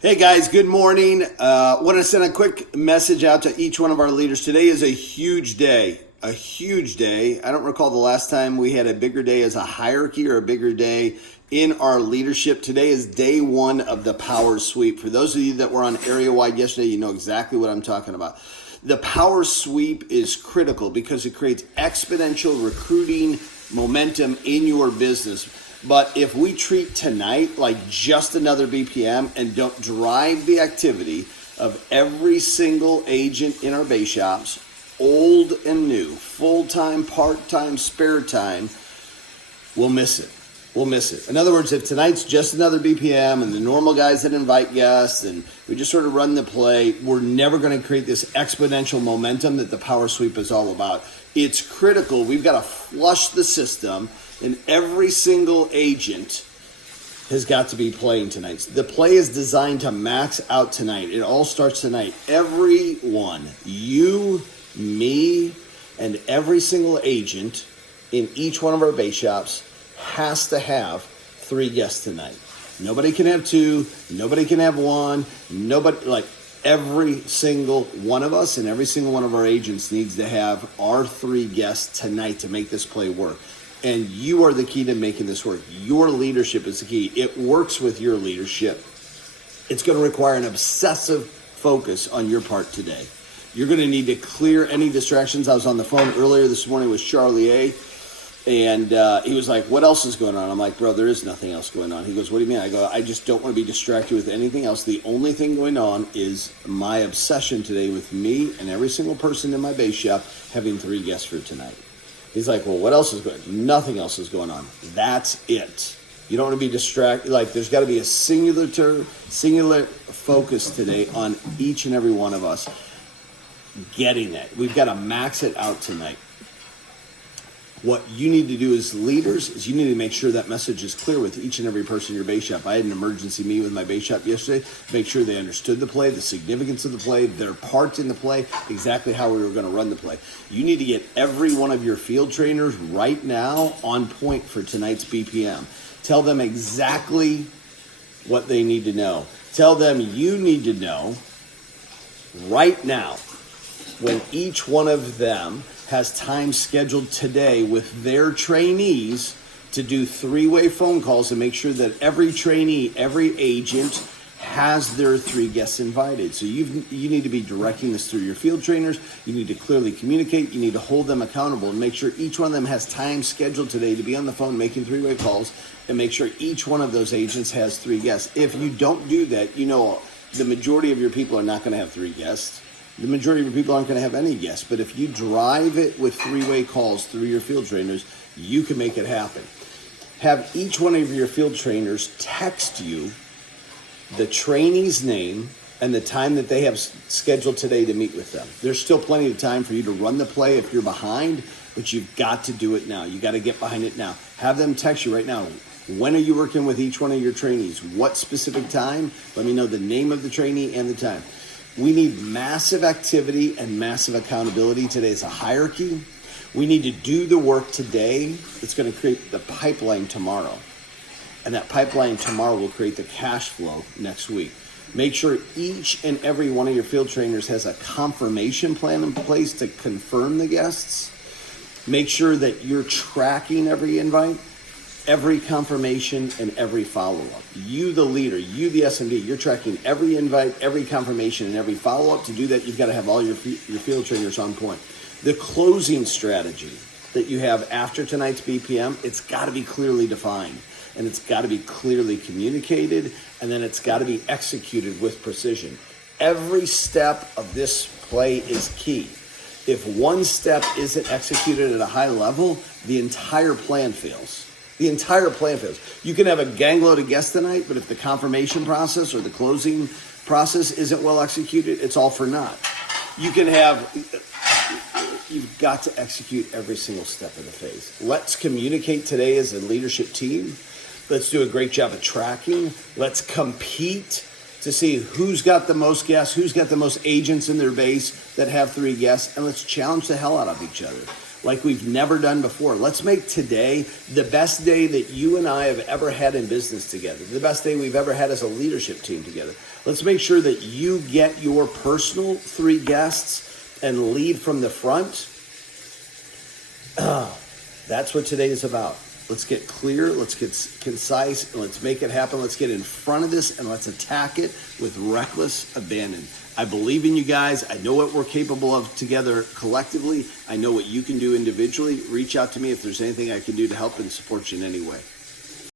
Hey guys, good morning. Want to send a quick message out to each one of our leaders. Today is a huge day. A huge day. I don't recall the last time we had a bigger day as a hierarchy or a bigger day in our leadership. Today is day one of the Power Sweep. For those of you that were on area wide yesterday, you know exactly what I'm talking about. The Power Sweep is critical because it creates exponential recruiting momentum in your business. But if we treat tonight like just another BPM and don't drive the activity of every single agent in our base shops, old and new, full-time, part-time, spare time, we'll miss it. We'll miss it. In other words, if tonight's just another BPM and the normal guys that invite guests and we just sort of run the play, we're never going to create this exponential momentum that the Power Sweep is all about. It's critical. We've got to flush the system, and every single agent has got to be playing tonight. The play is designed to max out tonight. It all starts tonight. Everyone, you, me, and every single agent in each one of our base shops has to have 3 guests tonight. Nobody can have 2. Nobody can have 1. Every single one of us and every single one of our agents needs to have our 3 guests tonight to make this play work. And you are the key to making this work. Your leadership is the key. It works with your leadership. It's going to require an obsessive focus on your part today. You're going to need to clear any distractions. I was on the phone earlier this morning with Charlie A. And he was like, what else is going on? I'm like, bro, there is nothing else going on. He goes, what do you mean? I go, I just don't want to be distracted with anything else. The only thing going on is my obsession today with me and every single person in my base shop having 3 guests for tonight. He's like, well, what else is going on? Nothing else is going on. That's it. You don't want to be distracted. There's got to be a singular focus today on each and every one of us getting that. We've got to max it out tonight. What you need to do as leaders is you need to make sure that message is clear with each and every person in your base shop. I had an emergency meeting with my base shop yesterday to make sure they understood the play, the significance of the play, their part in the play, exactly how we were going to run the play. You need to get every one of your field trainers right now on point for tonight's BPM. Tell them exactly what they need to know. Tell them you need to know right now when each one of them has time scheduled today with their trainees to do 3-way phone calls and make sure that every trainee, every agent has their 3 guests invited. So you need to be directing this through your field trainers. You need to clearly communicate. You need to hold them accountable and make sure each one of them has time scheduled today to be on the phone making 3-way calls and make sure each one of those agents has 3 guests. If you don't do that, the majority of your people are not going to have 3 guests. The majority of your people aren't going to have any guests. But if you drive it with 3-way calls through your field trainers, you can make it happen. Have each one of your field trainers text you the trainee's name and the time that they have scheduled today to meet with them. There's still plenty of time for you to run the play if you're behind, but you've got to do it now. You got to get behind it now. Have them text you right now. When are you working with each one of your trainees? What specific time? Let me know the name of the trainee and the time. We need massive activity and massive accountability. Today is a hierarchy. We need to do the work today that's going to create the pipeline tomorrow. And that pipeline tomorrow will create the cash flow next week. Make sure each and every one of your field trainers has a confirmation plan in place to confirm the guests. Make sure that you're tracking every invite, every confirmation, and every follow-up. You, the leader, you, the SMD, you're tracking every invite, every confirmation, and every follow-up. To do that, you've got to have all your field trainers on point. The closing strategy that you have after tonight's BPM, it's got to be clearly defined, and it's got to be clearly communicated, and then it's got to be executed with precision. Every step of this play is key. If one step isn't executed at a high level, the entire plan fails. The entire plan fails. You can have a gangload of guests tonight, but if the confirmation process or the closing process isn't well executed, it's all for naught. You've got to execute every single step of the phase. Let's communicate today as a leadership team. Let's do a great job of tracking. Let's compete to see who's got the most guests, who's got the most agents in their base that have 3 guests, and let's challenge the hell out of each other. like we've never done before. Let's make today the best day that you and I have ever had in business together, the best day we've ever had as a leadership team together. Let's make sure that you get your personal 3 guests and lead from the front. That's what today is about. Let's get clear, let's get concise, and let's make it happen. Let's get in front of this and let's attack it with reckless abandon. I believe in you guys. I know what we're capable of together collectively. I know what you can do individually. Reach out to me if there's anything I can do to help and support you in any way.